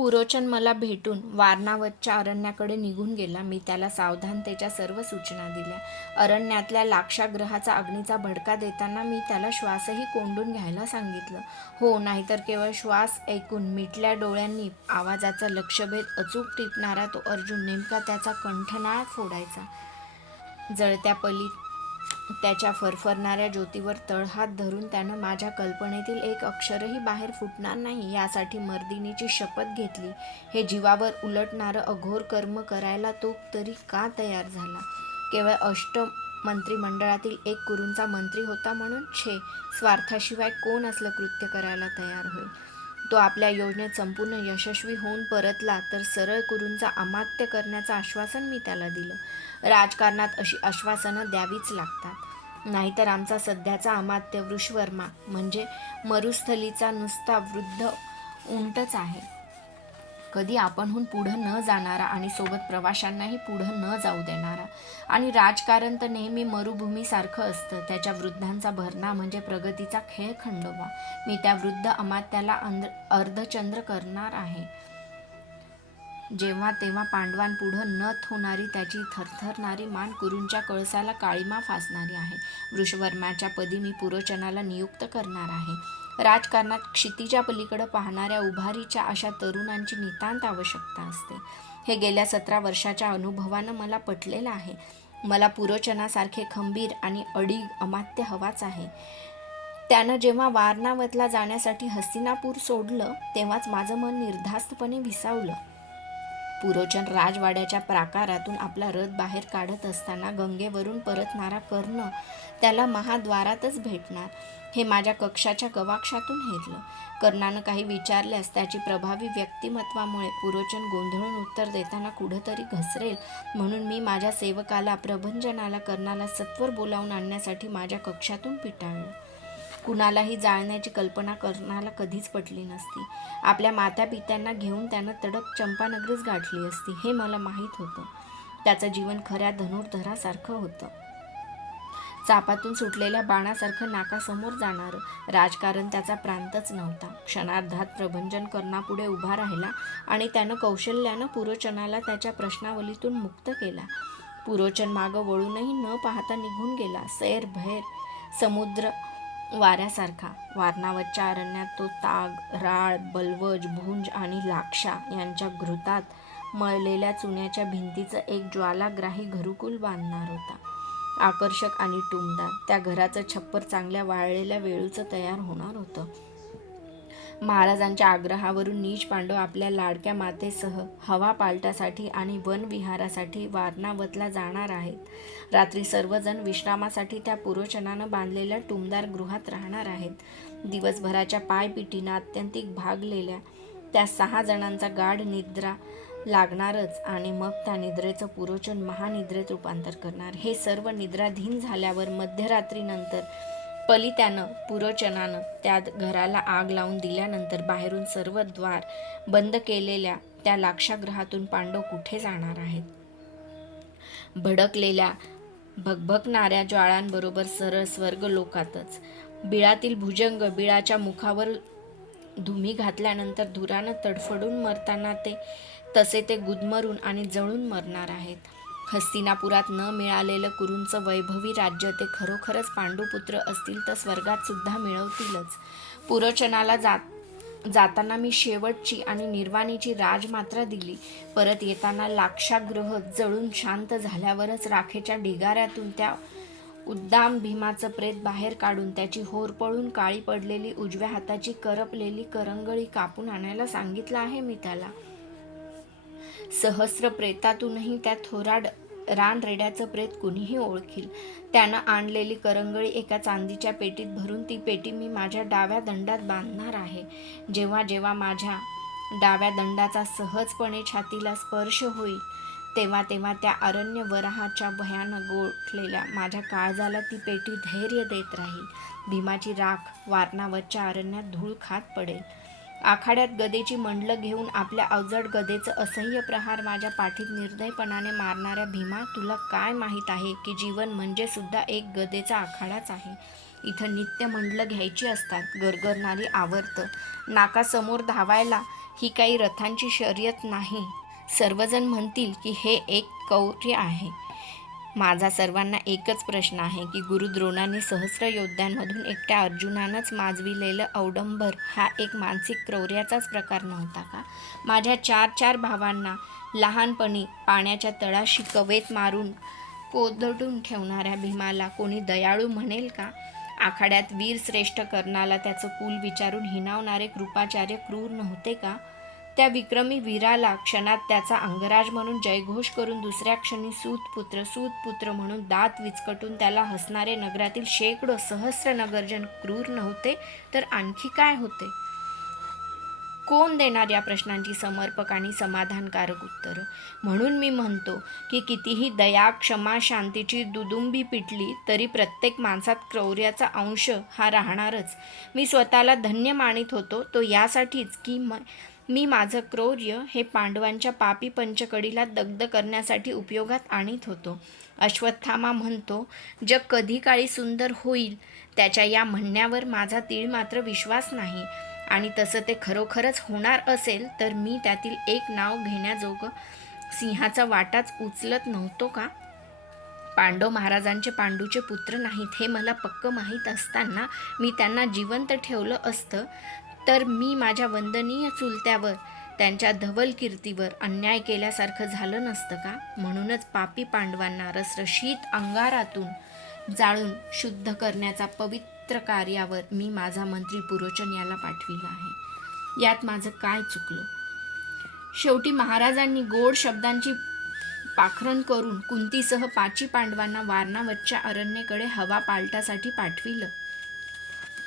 पुरोचन मला भेटून वारणावतच्या अरण्याकडे निघून गेला. मी त्याला सावधानतेच्या सर्व सूचना दिल्या. अरण्यातल्या लाक्षाग्रहाचा अग्नीचा भडका देताना मी त्याला श्वासही कोंडून घ्यायला सांगितलं. हो नाहीतर केवळ श्वास ऐकून मिटल्या डोळ्यांनी आवाजाचा लक्षभेद अचूक टिपणारा तो अर्जुन नेमका त्याचा कंठनाळ फोडायचा. जळत्या पलीत त्याच्या फरफरणाऱ्या ज्योतीवर तळहात धरून त्यानं माझ्या कल्पनेतील एक अक्षरही बाहेर फुटणार नाही यासाठी मर्दिनीची शपथ घेतली. हे जीवावर उलटणारं अघोर कर्म करायला तो तरी का तयार झाला? केवळ अष्ट मंत्रिमंडळातील एक कुरूंचा मंत्री होता म्हणून छे. स्वार्थाशिवाय कोण असलं कृत्य करायला तयार होईल? तो आपल्या योजनेत संपूर्ण यशस्वी होऊन परतला तर सरळ कुरूंचा अमात्य करण्याचं आश्वासन मी त्याला दिलं. राजकारणात अशी आश्वासनं द्यावीच लागतात. नाहीतर आमचा सध्याचा अमात्य वृषवर्मा म्हणजे मरुस्थलीचा नुसता वृद्ध उंटच आहे. कधी आपणहून पुढं न जाणारा आणि सोबत प्रवाशांनाही पुढं न जाऊ देणारा. आणि राजकारण तर नेहमी मरुभूमीसारखं असतं. त्याच्या वृद्धांचा भरणा म्हणजे प्रगतीचा खेळ खंडोबा. मी त्या वृद्ध अमात्याला अंध अर्धचंद्र करणार आहे. जेव्हा तेव्हा पांडवांपुढं नथ होणारी त्याची थरथरणारी मान कुरूंच्या कळसाला काळीमा फासणारी आहे. वृषवर्माच्या पदी मी पुरोचनाला नियुक्त करणार आहे. राजकारणात क्षितिच्या पलीकडं पाहणाऱ्या उभारीच्या अशा तरुणांची नितांत आवश्यकता असते. हे गेल्या सतरा वर्षाच्या अनुभवानं मला पटलेलं आहे. मला पुरोचनासारखे खंबीर आणि अडीग अमात्य हवाच आहे. त्यानं जेव्हा वारणावतला जाण्यासाठी हस्तिनापूर सोडलं तेव्हाच माझं मन निर्धास्तपणे विसावलं. पुरोचन राजवाड्याच्या प्राकारातून आपला रथ बाहेर काढत असताना गंगेवरून परतणारा कर्ण त्याला महाद्वारातच भेटणार हे माझ्या कक्षाच्या गवाक्षातून हेरलं कर्णानं काही विचारल्यास त्याची प्रभावी व्यक्तिमत्वामुळे पुरोचन गोंधळून उत्तर देताना कुठंतरी घसरेल. म्हणून मी माझ्या सेवकाला प्रभंजनाला कर्णाला सत्वर बोलावून आणण्यासाठी माझ्या कक्षातून पिटाळलं. कुणालाही जाळण्याची कल्पना कर्णाला कधीच पटली नसती. आपल्या माता पित्यांना घेऊन त्यानं तडक चंपानगरीच गाठली असती हे मला माहीत होतं. त्याचं जीवन खऱ्या धनुर्धरासारखं होतं. चापातून सुटलेल्या बाणासारखं नाकासमोर जाणारं राजकारण त्याचा प्रांतच नव्हता. क्षणार्धात प्रभंजन कर्णापुढे उभा राहिला आणि त्यानं कौशल्यानं पुरोचनाला त्याच्या प्रश्नावलीतून मुक्त केला. पुरोचन मागं वळूनही न पाहता निघून गेला. सैर भैर समुद्र वाऱ्यासारखा. वारणावरच्या अरण्यात तो ताग राळ बलवज भुंज आणि लाक्षा यांच्या घृतात मळलेल्या चुन्याच्या भिंतीचं एक ज्वालाग्राही घरुकुल बांधणार होता. आकर्षक आणि टुमदार त्या घराचं छप्पर चांगल्या वाळलेल्या वेळूचं तयार होणार होतं. महाराजांच्या आग्रहावरून नीच पांडव आपल्या लाडक्या मातेसह हवा पालटासाठी आणि वनविहारासाठी वारणावतला जाणार आहेत. रात्री सर्वजण विश्रामासाठी त्या पुरोचनानं बांधलेल्या टुमदार गृहात राहणार आहेत. दिवसभराच्या पायपिटीनं अत्यंतिक भागलेल्या त्या सहा जणांचा गाढ निद्रा लागणारच आणि मग त्या निद्रेचं पुरोचन महानिद्रेत रूपांतर करणार. हे सर्व निद्राधीन झाल्यावर मध्यरात्रीनंतर पलित्यानं पुरोचनानं त्या घराला आग लावून दिल्यानंतर बाहेरून सर्व द्वार बंद केलेल्या त्या लाक्षागृहातून पांडव कुठे जाणार आहेत? भडकलेल्या भगभगणाऱ्या ज्वाळांबरोबर सरळ स्वर्ग लोकातच बिळातील भुजंग बिळाच्या मुखावर धुमी घातल्यानंतर धुरानं तडफडून मरताना ते तसे ते गुदमरून आणि जळून मरणार आहेत. हस्तिनापुरात न मिळालेलं कुरूंचं वैभवी राज्य ते खरोखरच पांडुपुत्र असतील तर स्वर्गात सुद्धा मिळवतीलच. पुरोचनाला जात जाताना मी शेवटची आणि निर्वाणीची राजमात्रा दिली. परत येताना लाक्षागृह जळून शांत झाल्यावरच राखेच्या ढिगाऱ्यातून त्या उद्दाम भीमाचं प्रेत बाहेर काढून त्याची होरपळून काळी पडलेली उजव्या हाताची करपलेली करंगळी कापून आणायला सांगितलं आहे मी त्याला. सहस्र प्रेतातूनही त्या थोराड रान रेड्याचं प्रेत कुणीही ओळखील. त्यानं आणलेली करंगळी एका चांदीच्या पेटीत भरून ती पेटी मी माझ्या डाव्या दंडात बांधणार आहे. जेव्हा जेव्हा माझ्या डाव्या दंडाचा सहजपणे छातीला स्पर्श होईल तेव्हा तेव्हा त्या अरण्य वराहाच्या भयानं गोठलेल्या माझ्या काळजाला ती पेटी धैर्य देत राहील. भीमाची राख वारणावरच्या अरण्यात धूळ खात पडेल. आखाड्यात गदेची मंडलं घेऊन आपल्या अवजड गदेचं असह्य प्रहार माझ्या पाठीत निर्दयपणाने मारणाऱ्या भीमा तुला काय माहीत आहे की जीवन म्हणजे सुद्धा एक गदेचा आखाडाच आहे? इथं नित्य मंडलं घ्यायची असतात गरगरणारी आवर्त. नाकासमोर धावायला ही काही रथांची शर्यत नाही. सर्वजण म्हणतील की हे एक कौर्य आहे. माझा सर्वांना एकच प्रश्न आहे की गुरु द्रोणाने सहस्र योद्ध्यांमधून एकट्या अर्जुनानंच माजविलेलं अवडंबर हा एक मानसिक क्रौर्याचाच प्रकार नव्हता का? माझ्या चार चार भावांना लहानपणी पाण्याच्या तळाशी कवेत मारून कोदडून ठेवणाऱ्या भीमाला कोणी दयाळू म्हणेल का? आखाड्यात वीर श्रेष्ठ कर्णाला त्याचं कुल विचारून हिनावणारे कृपाचार्य क्रूर नव्हते का? त्या विक्रमी वीराला क्षणात त्याचा अंगराज म्हणून जयघोष करून दुसऱ्या क्षणी सूतपुत्र सूतपुत्र म्हणून दात विचकटून त्याला हसणारे नगरातील शेकडो सहस्र नगरजन क्रूर नव्हते तर आणखी काय होते? कोण देणार या प्रश्नांची समर्पक आणि समाधानकारक उत्तरं? म्हणून मी म्हणतो की कितीही दया क्षमा शांतीची दुदुंबी पिटली तरी प्रत्येक माणसात क्रौर्याचा अंश हा राहणारच. मी स्वतःला धन्य मानित होतो तो यासाठीच की म मी माझं क्रौर्य हे पांडवांच्या पापी पंचकडीला दग्ध करण्यासाठी उपयोगात आणीत होतो. अश्वत्थामा म्हणतो जग कधी काळी सुंदर होईल त्याच्या या म्हणण्यावर माझा तीळ मात्र विश्वास नाही. आणि तसं ते खरोखरच होणार असेल तर मी त्यातील एक नाव घेण्याजोगं सिंहाचा वाटाच उचलत नव्हतो का? पांडव महाराजांचे पांडूचे पुत्र नाहीत हे मला पक्क माहीत असताना मी त्यांना जिवंत ठेवलं असतं. तर मी माझ्या वंदनीय चुलत्यावर त्यांच्या धवल कीर्तीवर अन्याय केल्यासारखं झालं नसतं का? म्हणूनच पापी पांडवांना रसरशीत अंगारातून जाळून शुद्ध करण्याचा पवित्र कार्यावर मी माझा मंत्री पुरोचन याला पाठविला आहे. यात माझं काय चुकलं? शेवटी महाराजांनी गोड शब्दांची पाखरण करून कुंतीसह पाची पांडवांना वारणावरच्या अरण्येकडे हवा पालटासाठी पाठविलं.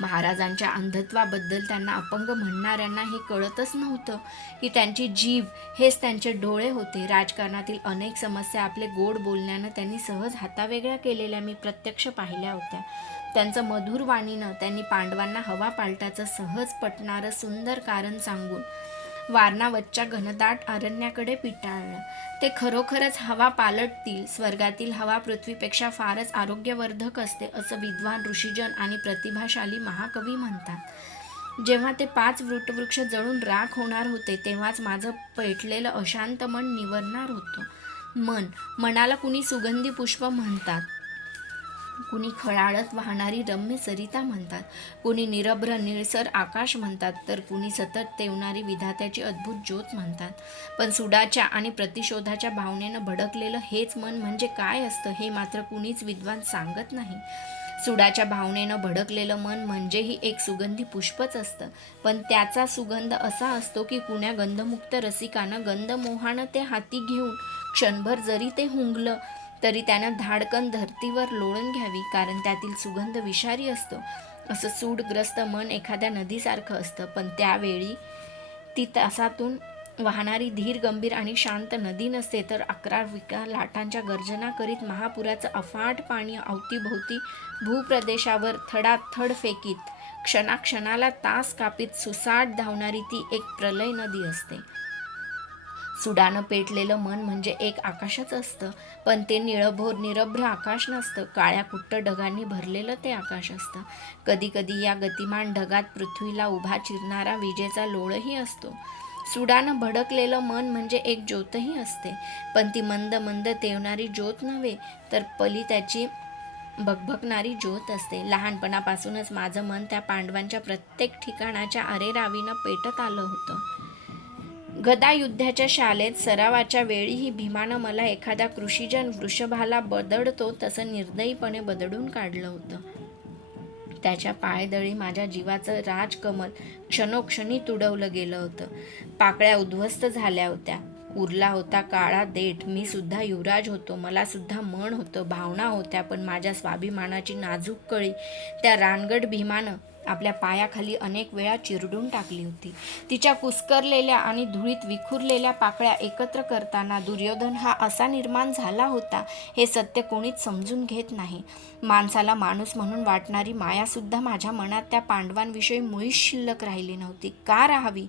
महाराजांच्या अंधत्वाबद्दल त्यांना अपंग म्हणणाऱ्यांना हे कळतच नव्हतं की त्यांची जीभ हेच त्यांचे डोळे होते. राजकारणातील अनेक समस्या आपले गोड बोलण्यानं त्यांनी सहज हातावेगळ्या केलेल्या मी प्रत्यक्ष पाहिल्या होत्या. त्यांचं मधुर वाणीनं त्यांनी पांडवांना हवा पालटाचं सहज पटणारं सुंदर कारण सांगून वारणावतच्या घनदाट अरण्याकडे पिटाळलं. ते खरोखरच हवा पालटतील स्वर्गातील हवा पृथ्वीपेक्षा फारच आरोग्यवर्धक असते असं विद्वान ऋषीजन आणि प्रतिभाशाली महाकवी म्हणतात. जेव्हा ते पाच वृटवृक्ष जळून राख होणार होते तेव्हाच माझं पेटलेलं अशांत मन निवरणार होतं. मन मनाला कुणी सुगंधी पुष्प म्हणतात. कुणी खळाळत वाहणारी रम्य सरिता म्हणतात. कुणी निरभ्र निळसर आकाश म्हणतात तर कुणी सतत तेवणारी विधात्याची अद्भुत ज्योत म्हणतात. पण सुडाच्या आणि प्रतिशोधाच्या भावनेनं भडकलेलं हेच मन म्हणजे काय असतं हे मात्र कुणीच विद्वान सांगत नाही. सुडाच्या भावनेनं भडकलेलं मन म्हणजेही एक सुगंधी पुष्पच असतं. पण त्याचा सुगंध असा असतो की कुण्या गंधमुक्त रसिकानं गंधमोहानं ते हाती घेऊन क्षणभर जरी ते हुंगलं तरी त्यानं धाडकन धरतीवर लोळून घ्यावी कारण त्यातील सुगंध विषारी असतो. असं सूडग्रस्त मन एखाद्या नदीसारखं असतं. पण त्यावेळी ती तासातून वाहणारी धीर गंभीर आणि शांत नदी नसते तर अकरा विका लाटांच्या गर्जना करीत महापुराचं अफाट पाणी अवतीभोवती भूप्रदेशावर थडाथड फेकीत. क्षणाक्षणाला तास कापीत सुसाट धावणारी ती एक प्रलय नदी असते. सुडानं पेटलेलं मन म्हणजे एक आकाशच असतं. पण ते निळभोर निरभ्र आकाश नसतं. काळ्या कुट्ट ढगांनी भरलेलं ते आकाश असतं. कधीकधी या गतिमान ढगात पृथ्वीला उभा चिरणारा विजेचा लोळही असतो. सुडानं भडकलेलं मन म्हणजे एक ज्योतही असते. पण ती मंद मंद तेवणारी ज्योत नव्हे तर पली त्याची भगभगणारी ज्योत असते. लहानपणापासूनच माझं मन त्या पांडवांच्या प्रत्येक ठिकाणाच्या अरेरावीनं पेटत आलं होतं. गदायुद्धाच्या शाळेत सरावाच्या वेळीही भीमानं मला एखाद्या कृषीजन वृषभाला बदडतो तसं निर्दयीपणे बदडून काढलं होतं. त्याच्या पायदळी माझ्या जीवाचं राजकमल क्षणोक्षणी तुडवलं गेलं होतं. पाकळ्या उद्ध्वस्त झाल्या होत्या. उरला होता काळा देठ. मी सुद्धा युवराज होतो. मला सुद्धा मन होतं. भावना होत्या. पण माझ्या स्वाभिमानाची नाजूक कळी त्या रानगड भीमानं आपल्या पायाखाली अनेक वेळा चिरडून टाकली होती. तिच्या कुस्करलेल्या आणि धुळीत विखुरलेल्या पाकळ्या एकत्र करताना दुर्योधन हा असा निर्माण झाला होता हे सत्य कोणीच समजून घेत नाही. माणसाला माणूस म्हणून वाटणारी मायासुद्धा माझ्या मनात त्या पांडवांविषयी मुळीच शिल्लक राहिली नव्हती. का राहावी?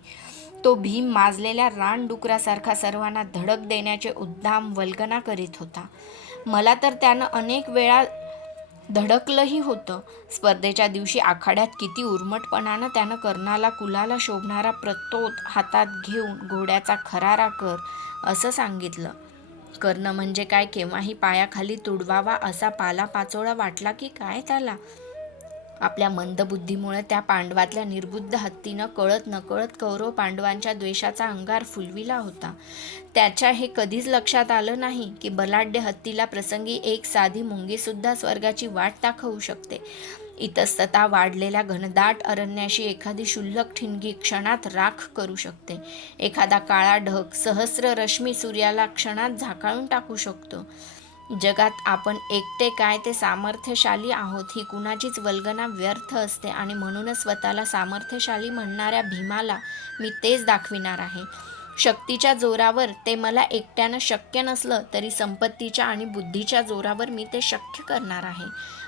तो भीम माजलेल्या रानडुकरासारखा सर्वांना धडक देण्याचे उद्दाम वल्गना करीत होता. मला तर त्यानं अनेक वेळा धडकलंही होतं. स्पर्धेच्या दिवशी आखाड्यात किती उर्मटपणानं त्यानं कर्णाला कुलाला शोभणारा प्रतोत हातात घेऊन घोड्याचा खरारा कर असं सांगितलं. कर्ण म्हणजे काय? केव्हाही पायाखाली तुडवावा असा पालापाचोळा वाटला की काय त्याला? आपल्या मंदबुद्धीमुळे त्या पांडवातल्या निर्बुद्ध हत्तीनं कळत नकळत कौरव पांडवांच्या द्वेषाचा अंगार फुलविला होता. त्याच्या हे कधीच लक्षात आलं नाही की बलाढ्य हत्तीला प्रसंगी एक साधी मुंगीसुद्धा स्वर्गाची वाट दाखवू शकते. इतस्तता वाढलेल्या घनदाट अरण्याशी एखादी क्षुल्लक ठिणगी क्षणात राख करू शकते. एखादा काळा ढग सहस्र रश्मी सूर्याला क्षणात झाकाळून टाकू शकतो. जगात आपण एकटे काय ते सामर्थ्यशाली आहोत ही कुणाचीच वल्गना व्यर्थ असते आणि म्हणूनच स्वतःला सामर्थ्यशाली म्हणणाऱ्या भीमाला मी तेच दाखविणार आहे. शक्तीच्या जोरावर ते मला एकट्यानं शक्य नसलं तरी संपत्तीच्या आणि बुद्धीच्या जोरावर मी ते शक्य करणार आहे.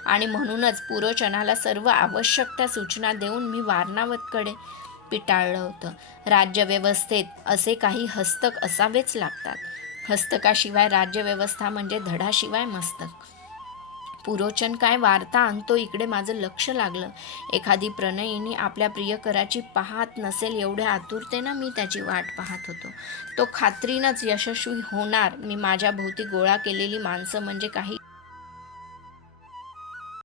आणि म्हणूनच पुरोचनाला सर्व आवश्यक त्या सूचना देऊन मी वारणावतकडे पिटाळलं होतं. राज्यव्यवस्थेत असे काही हस्तक असावेच लागतात. हस्तकाशिवाय राज्यव्यवस्था म्हणजे धडाशिवाय मस्तक. पुरोचन काय वार्ता आणतो इकडे माझं लक्ष लागलं. एखादी प्रणयिनी आपल्या प्रियकराची पाहत नसेल एवढ्या आतुरतेनं मी त्याची वाट पाहत होतो. तो खात्रीनंच यशस्वी होणार. मी माझ्या भोवती गोळा केलेली माणसं म्हणजे काही